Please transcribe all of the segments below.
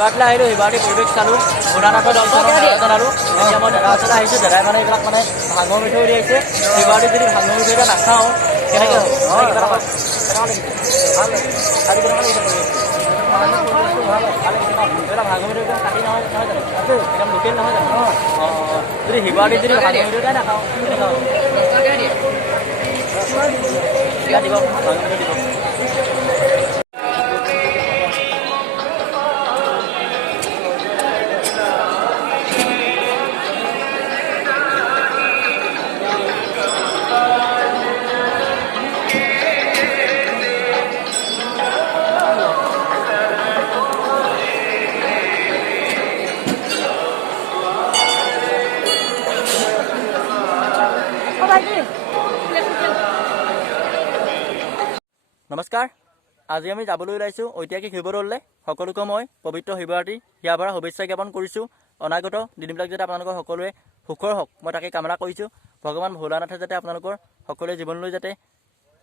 শিৱৰাত্ৰিলৈ আহিলোঁ, শিৱৰাত্ৰি পৰিৱেশ চালোঁ, ভোলানাথৰ দৰ্শনৰ জনালোঁ। এতিয়া মই দাদা ওচৰলৈ আহিছোঁ, দাদাই মানে এইবিলাক মানে ভাঙৰ মিঠৈ উলিয়াইছে। শিৱৰাত্ৰিত যদি ভাঙৰ মিঠৈ এটা নাখাওঁ কেনেকৈ হ'ব? ভাল লাগে আজি কেনেকুৱা লাগিছে এটা ভাঙৰ মিঠৈ কাটি নহয় নহয় জানো? একদম লোকেল নহয় জানো? যদি শিৱৰাত্ৰিত যদি ভাঙৰ মিঠৈ এটাই নাখাওঁ কেনেকুৱা হ'ব? দিব ভাঙৰ মিঠৈ দিব। নমস্কাৰ, আজি আমি যাবলৈ ওলাইছোঁ ঐতিহাসিক শিৱদৌললৈ। সকলোকে মই পবিত্ৰ শিৱৰাত্ৰি ইয়াৰ পৰা শুভেচ্ছা জ্ঞাপন কৰিছোঁ। অনাগত দিনবিলাক যাতে আপোনালোকৰ সকলোৱে সুখৰ হওক মই তাকে কামনা কৰিছোঁ। ভগৱান ভোলানাথে যাতে আপোনালোকৰ সকলোৱে জীৱনলৈ যাতে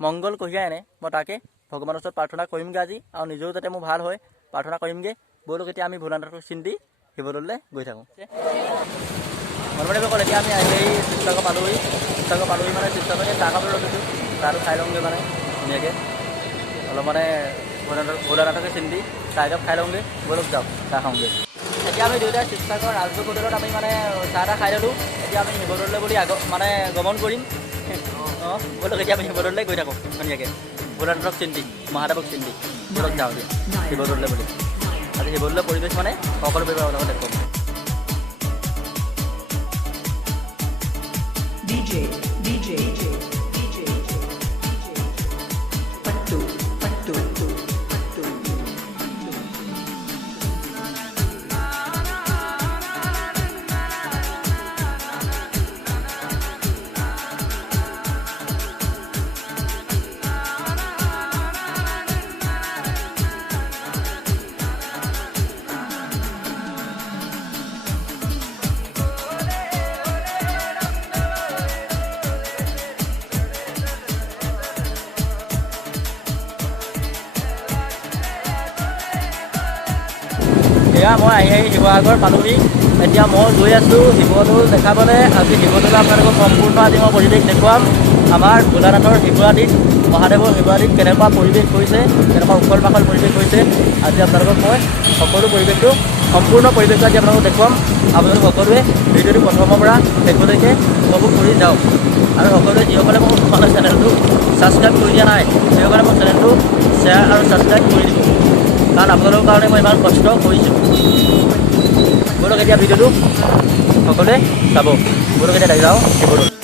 মংগল কঢ়িয়াই আনে মই তাকে ভগৱানৰ ওচৰত প্ৰাৰ্থনা কৰিমগৈ আজি, আৰু নিজেও যাতে মোৰ ভাল হয় প্ৰাৰ্থনা কৰিমগৈ। ব'লক এতিয়া আমি ভোলানাথক চিন্তি শিৱদৌললৈ গৈ থাকোঁ। মনমতে অকল এতিয়া আমি আহি শিৱসাগৰ পালোহি মানে শিৱসাগৰ চাহ খাবলৈ ৰখিছোঁ। চাহটো খাই লওঁগৈ মানে ধুনীয়াকৈ অলপ মানে ভোলানাথকে চিন্তি চাহ একাপ খাই লওঁগৈ। ব'লক যাওক চাহ খাওঁগৈ। এতিয়া আমি দুয়োটাই শিৱসাগৰ ৰাজযোগ হোটেলত আমি মানে চাহ এটা খাই ল'লোঁ। এতিয়া আমি শিৱদৌললৈ বুলি মানে গমন কৰিম। ব'লক এতিয়া আমি শিৱদৌললৈ গৈ থাকোঁ ধুনীয়াকৈ ভোলানাথক চিন্তি মহাদেৱক চিন্তি। ব'লক যাওঁ দিয়া শিৱদৌললৈ বুলি। আজি শিৱদৌলৰ পৰিৱেশ মানে সকলো পৰিৱেশৰ লগত দেখুৱাম। এয়া মই আহি শিৱসাগৰ পালোহি। এতিয়া মই গৈ আছোঁ শিৱদৌল দেখাবলৈ। আজি শিৱদৌল আপোনালোকক সম্পূৰ্ণ আজি মই পৰিৱেশ দেখুৱাম। আমাৰ ভোলানাথৰ শিৱৰাত্ৰিত মহাদেৱৰ শিৱৰাত্ৰিত কেনেকুৱা পৰিৱেশ হৈছে, কেনেকুৱা উখল মাখল পৰিৱেশ হৈছে আজি আপোনালোকক মই সকলো পৰিৱেশটো সম্পূৰ্ণ পৰিৱেশটো আজি আপোনালোকক দেখুৱাম। আপোনালোক সকলোৱে ভিডিঅ'টো প্ৰথমৰ পৰা শেষলৈকে উপভোগ কৰি যাওক। আৰু সকলোৱে যিসকলে মোৰ চেনেলটো ছাবস্ক্ৰাইব কৰি দিয়া নাই সেইসকলে মোৰ চেনেলটো শ্বেয়াৰ আৰু ছাবস্ক্ৰাইব কৰি দিব, কাৰণ আপোনালোকৰ কাৰণে মই ইমান কষ্ট কৰিছোঁ। ব'লক এতিয়া ভিডিঅ'টো সকলোৱে চাব। ব'লক এতিয়া যাওঁ শিৱদৌল।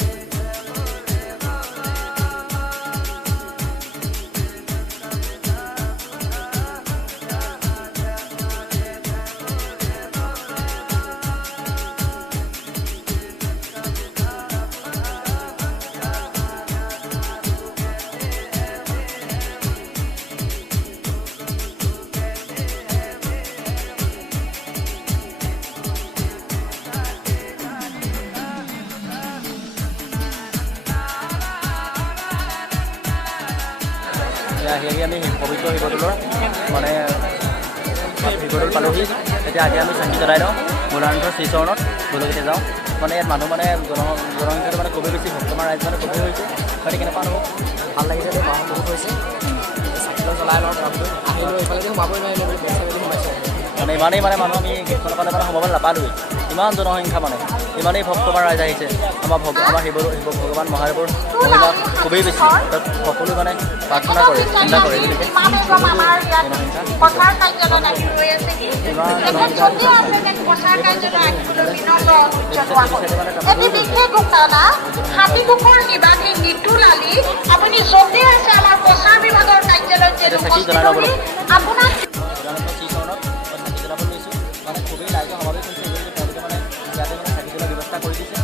আহি আমি পবিত্ৰ শিৱদৌলৰ মানে শিৱদৌল পালোহি। এতিয়া আগে আমি চাকি জ্বলাই লওঁ ভোলানাথৰ শ্ৰীচৰণত। ব'লক এতিয়া যাওঁ। মানে ইয়াত মানুহ মানে জনসংখ্যাটো মানে খুবেই বেছি ভক্তমান ৰাইজ মানে খুবেই হৈছে। গতিকে কেনেকুৱা অনুভৱ ভাল লাগিছে দেই, মানুহ বহুত হৈছে। চাকিলৈ জ্বলাই লওঁ আহিলোঁ, এইফালেদি সোমাবই নোৱাৰিলোঁ বুলি পইচা মেলি সোমাইছে। মানে ইমানেই মানে মানুহ আমি গেটখনৰ ফালে মানে সোমাবলৈ নাপালোঁৱেই। ইমান জনসংখ্যা মানে ইমানেই ভক্তমান ৰাইজ আহিছে। আমাৰ শিৱ ভগৱান মহাদেৱৰ মহিমা খুবেই বেছি। তাত সকলো মানে প্ৰাৰ্থনা কৰে, চিন্তা কৰে। গতিকে মানে খুবেই ৰাইজৰ সমাৱেশ হৈছে। তেওঁলোকে মানে ইয়াতে মানে চাকি জ্বলোৱাৰ ব্যৱস্থা কৰি দিছে।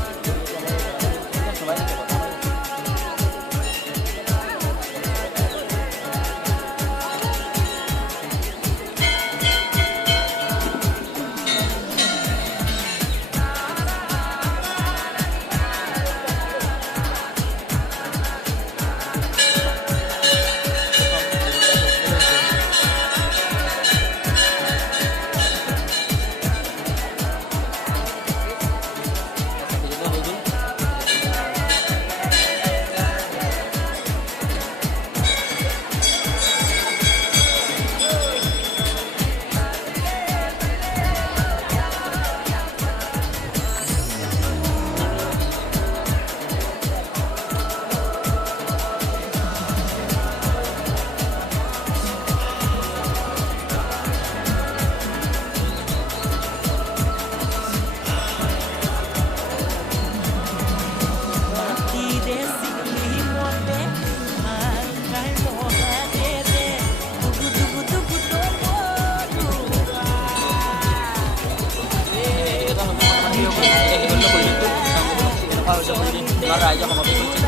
ইমান ৰাইজে সমাৱেশ হৈছে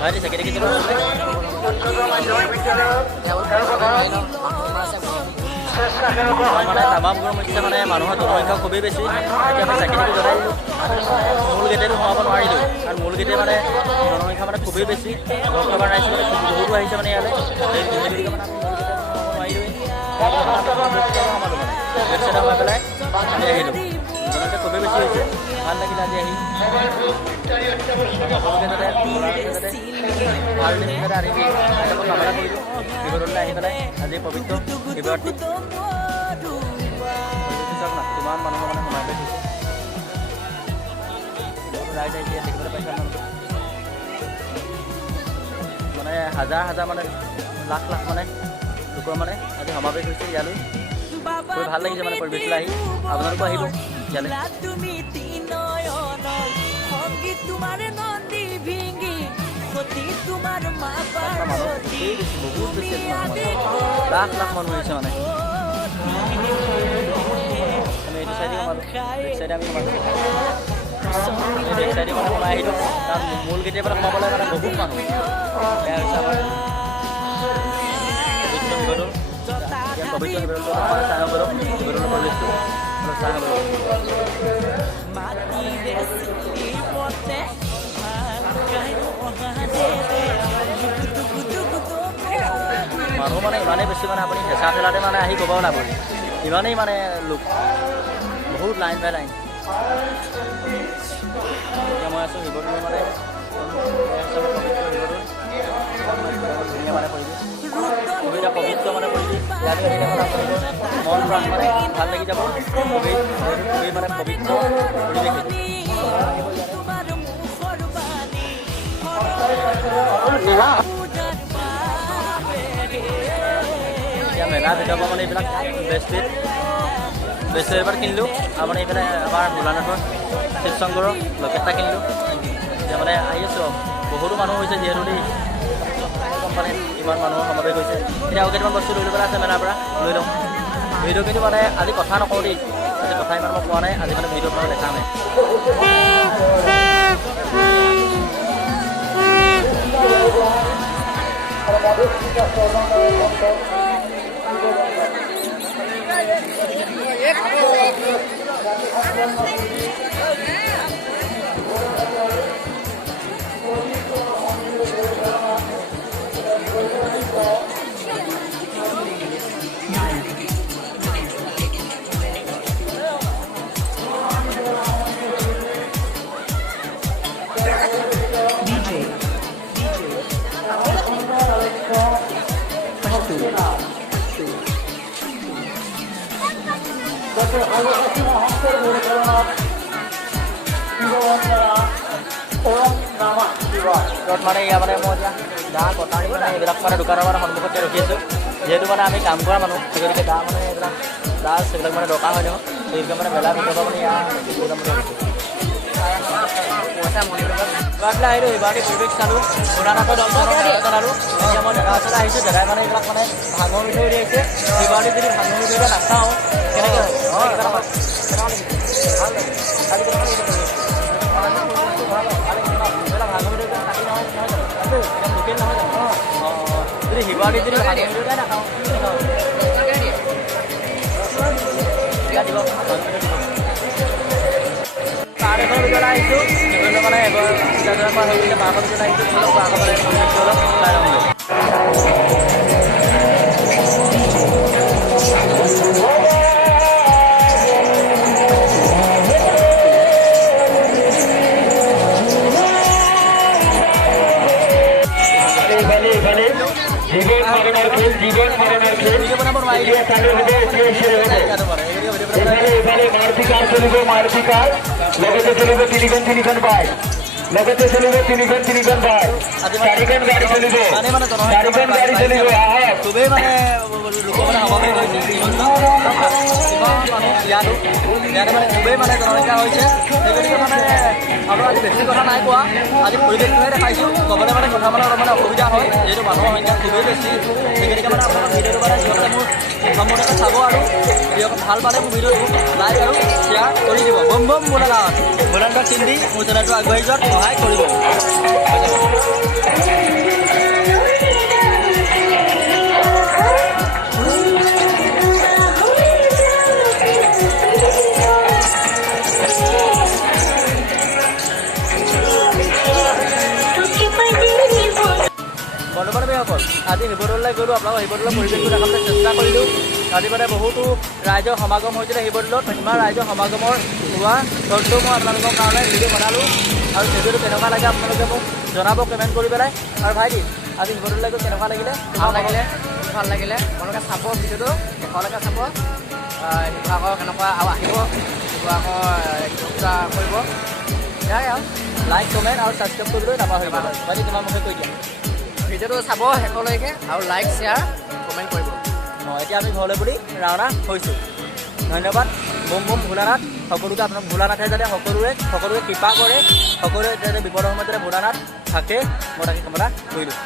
ভাই দিছে কেতিয়া কেতিয়া মানে তামাম গৰম হৈছে মানে মানুহৰ জনসংখ্যা খুবেই বেছি এতিয়া আমি চাইকেলটো জ্বলাই দিলোঁ মূল গেটেটো সোমাব নোৱাৰিলোঁ কাৰণ মূল গেটে মানে জনসংখ্যা মানে খুবেই বেছি দহটামান ৰাইজ মানে বহুতো আহিছে মানে ইয়ালৈ সোমাই পেলাই আমি আহিলোঁ জনসংখ্যা খুবেই বেছি হৈছে ভাল লাগিলে আজি আহি সকলোকে যাতে ভাল দিন যাতে আনি কামনা কৰিলোঁ শিৱদৌললৈ আহি পেলাই আজি পবিত্ৰ শিৱৰাত্ৰি চাওক না কিমান মানুহৰ মানে সোমাই গৈছে ৰাইজ আহিছে দেখিবলৈ পাইছে মানে হাজাৰ হাজাৰ মানে লাখ লাখ মানে লোকৰ মানে আজি সমাৱেশ হৈছে ইয়ালৈ খুব ভাল লাগিছে মানে পৰিৱেশলৈ আহি আপোনালোকো আহিব ইয়ালৈ বহুত বেছি লাখ লাখ মানুহ আহিছে মানে আমি এইটো চাইডে সোমালোঁ বেক চাইডে আমি সোমালোঁ বেক চাইডে মানে সোমাই আহিলোঁ কাৰণ মূল গেটেৰ পৰা সোমাবলৈ মানে বহুত মানুহ এয়া হৈছে আমাৰ পবিত্ৰ শিৱদৌল চাই হ'ব শিৱদৌলৰ পৰিৱেশটো অলপ চাই হ'ব মানুহ মানে ইমানেই বেছি মানে আপুনি হেঁচা ঠেলাতে মানে আহি ক'ব নাপাব ইমানেই মানে লোক বহুত লাইন বাই লাইন এতিয়া মই আছোঁ শিৱদৌল মানে ধুনীয়া মানে পৰিৱেশ সুবিধা পবিত্ৰ মানে পৰিৱেশ ইয়াতে আহিলে মানে আপোনালোকৰ মন প্ৰাণ মানে ভাল লাগি যাব খুবেই মানে পবিত্ৰ পৰিৱেশ এতিয়া মেলাৰ ভিতৰৰ পৰা মানে এইবিলাক বেষ্ট এবাৰ কিনিলোঁ আৰু মানে এইফালে আমাৰ ভোলানাথৰ শিৱশংকৰৰ লকেট এটা কিনিলোঁ এতিয়া মানে আহি আছোঁ বহুতো মানুহ হৈছে যিহেতু দেই কোম্পানীত ইমান মানুহৰ সমাৱেশ হৈছে এতিয়া আৰু কেইটামান বস্তু লৈ ল'বলৈ আছে মেলাৰ পৰা লৈ লওঁ ভিডিঅ' কিন্তু মানে আজি কথা নকওঁ দেই আজি কথা ইমান মই কোৱা নাই আজি মানে ভিডিঅ'ত মানে দেখা নাই মানে ইয়াৰ মানে মই এতিয়া দা কটাৰী মানে এইবিলাক মানে দোকানৰ মানে সন্মুখতে ৰখি আছোঁ যিহেতু মানে আমি কাম কৰা মানুহ গতিকে দা মানে এইবিলাক দা সেইবিলাক মানে দৰকাৰ হয় নহয় সেইবিলাক মানে মেলা ভিতৰৰ পৰা মানে ইয়াৰ পইচা মহিলাবিলাক আহিলোঁ এইবাৰতে পৰিৱেশ চালোঁ ভোলানাথৰ দৰ্শন জনালোঁ এতিয়া মই দাদা ওচৰলৈ আহিছোঁ দাদাই মানে এইবিলাক মানে ভাঙৰ মিঠৈ উলিয়াইছে এইবাৰতে যদি ভাঙৰ মিঠৈ নাখাওঁ কেনেকৈ যদি শিৱৰাত্ৰিত যদি ভাঙৰ মিঠৈ নাখাওঁ দিব পাৰ এখন ভিতৰলৈ আহিছোঁ শিৱদৌল মানে এবাৰ পূজা পৰা হৈ গৈছে পাৰখন ভিতৰলৈ আহিছোঁ অলপ পাৰখন মানে অলপ চাই লওঁ জীবন মৰণেৰ খেল মাৰুতিকাৰ চলিব মাৰুতিকাৰ লগতে চলিব তিনিখন বাইক লগতে চলিব তিনিখন বাইক চাৰিখন গাড়ী চলিব খুবেই মানে মানুহ ইয়াতো মানে খুবেই মানে জনসংখ্যা হৈছে। সেই গতিকে মানে আৰু আজি বেছি কথা নাই কোৱা, আজি পৰিৱেশটোহে দেখাইছোঁ। ক'বলৈ মানে কথা মানে অলপ মানে অসুবিধা হয়, যিহেতু মানুহৰ সংখ্যা খুবেই বেছি। সেই গতিকে মানে আপোনালোকৰ ভিডিঅ'টো মানে যিসকলে মোৰ সম্পূৰ্ণকৈ চাব আৰু যিসকল ভাল পালে মোৰ ভিডিঅ'টো লাইক আৰু শ্বেয়াৰ কৰি দিব। বম বম ভোলানাথ ভোলানাথক চিন্তি মোৰ চেনেলটো আগবাঢ়ি যোৱাত সহায় কৰিব। বন্ধুবান্ধৱীসকল, আজি শিৱদৌললৈ গ'লোঁ। আপোনালোকৰ শিৱদৌলৰ পৰিৱেশটো দেখাবলৈ চেষ্টা কৰিলোঁ। আজি মানে বহুতো ৰাইজৰ সমাগম হৈছিলে শিৱদৌলত। ইমান ৰাইজৰ সমাগমৰ হোৱা তথ্য মই আপোনালোকৰ কাৰণে ভিডিঅ' বনালোঁ। আৰু ভিডিঅ'টো কেনেকুৱা লাগে আপোনালোকে মোক জনাব কমেণ্ট কৰি পেলাই। আৰু ভাইটি, আজি শিৱদৌললৈ গৈ কেনেকুৱা লাগিলে? ভাল লাগিলে। আপোনালোকে চাব ভিডিঅ'টো শেষলৈকে চাব। শিৱসাগৰ কেনেকুৱা আৰু আহিব, শিৱসাগৰ কৰিব। সেয়াই আৰু লাইক কমেণ্ট আৰু ছাবস্ক্ৰাইব কৰিবলৈ নাপাহৰিব। ভাইটি তোমাৰ মুখে কৈ দিয়া। ভিডিঅ'টো চাব শেষলৈকে আৰু লাইক শ্বেয়াৰ কমেণ্ট কৰিব। এতিয়া আমি ঘৰলৈ বুলি ৰাওনা হৈছোঁ। ধন্যবাদ। বম বম ভোলানাথ। সকলোকে আপোনাক ভোলানাথে যাতে সকলোৱে কৃপা কৰে, সকলোৱে যাতে বিপদৰ সময়ত যাতে ভোলানাথ থাকে, মই তাকে কামনা কৰিলোঁ।